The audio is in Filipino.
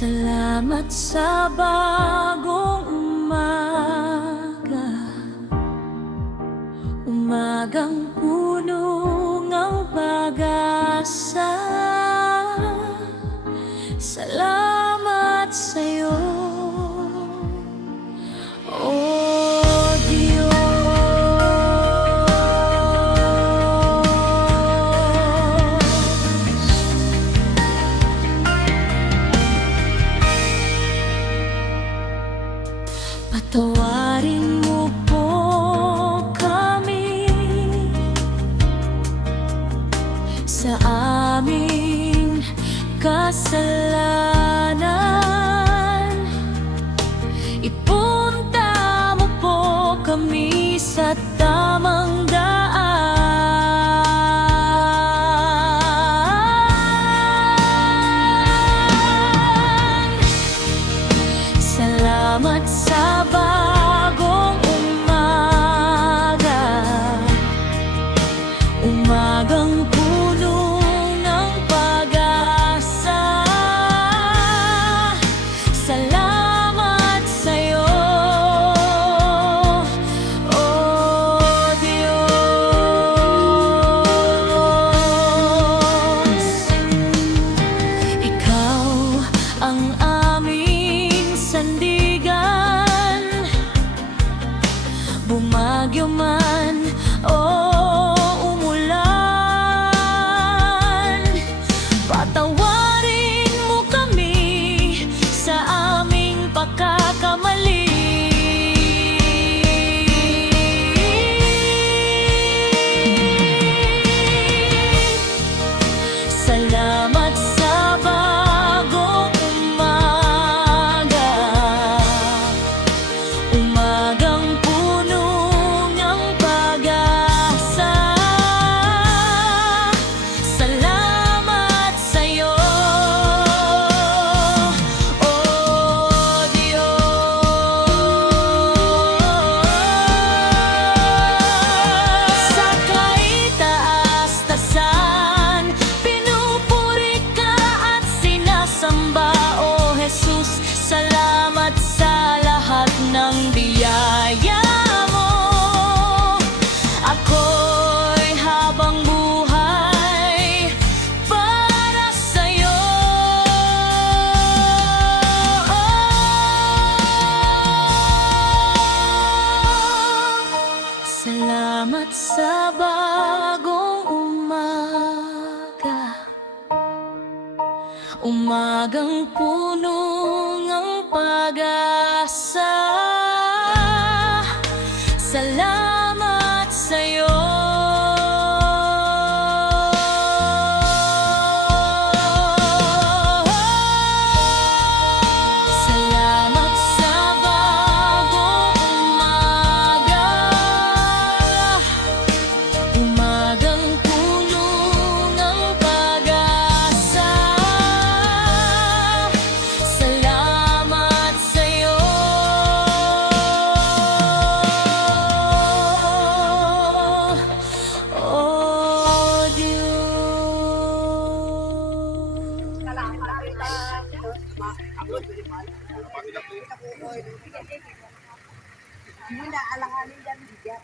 Salamat sa bagong umaga, umagang puno ng pag-asa. Salamat sa'yo, oh Diyos. Patawarin mo po kami sa aming kasalanan. Ipunta mo po kami sa tamang daan. Salamat sa bagong umaga, umagang puno ng pag-asa. Salamat sa'yo, oh Diyos. Ikaw ang aming sandigan, bumagyo man o umulan. Patawarin mo kami sa aming pagkakamali. Salamat sa bagong umaga, umagang puno ng pag-asa. Salamat sa'yo, oh Diyos. Sa kaitaas-tasan, pinupuri ka at sinasamba, oh Jesus. Salamat sa lahat ng biyaya mo. Ako'y habang buhay para sa'yo. Salamat sa bagong umaga, umagang puno ng pag-asa. Salamat sa'yo, salamat sa bagong umaga, umagang puno ng pag-asa. Salamat sa'yo, oh Diyos. Hindi na alanganin dyan.